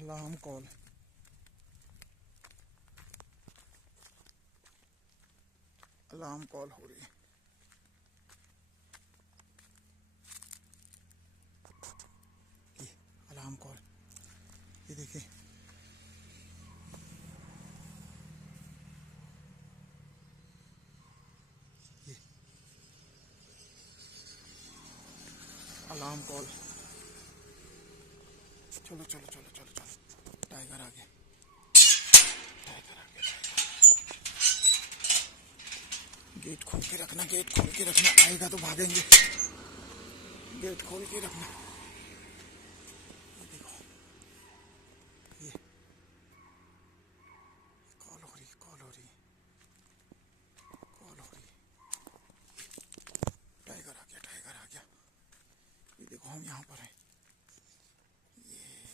Alarm call. Alarm call हो रही है। ये अलार्म कॉल, ये देखिए। ये अलार्म कॉल। चलो चलो चलो चलो चलो, टाइगर आ गया, टाइगर आ गया, टाइगर। गेट खोल के रखना, गेट खोल के रखना, आएगा तो भागेंगे। गेट खोल के रखना। ये देखो, ये कॉल हो रही, कॉल हो रही, कॉल हो रही। टाइगर आ गया, टाइगर आ गया। ये देखो हम यहाँ पर हैं।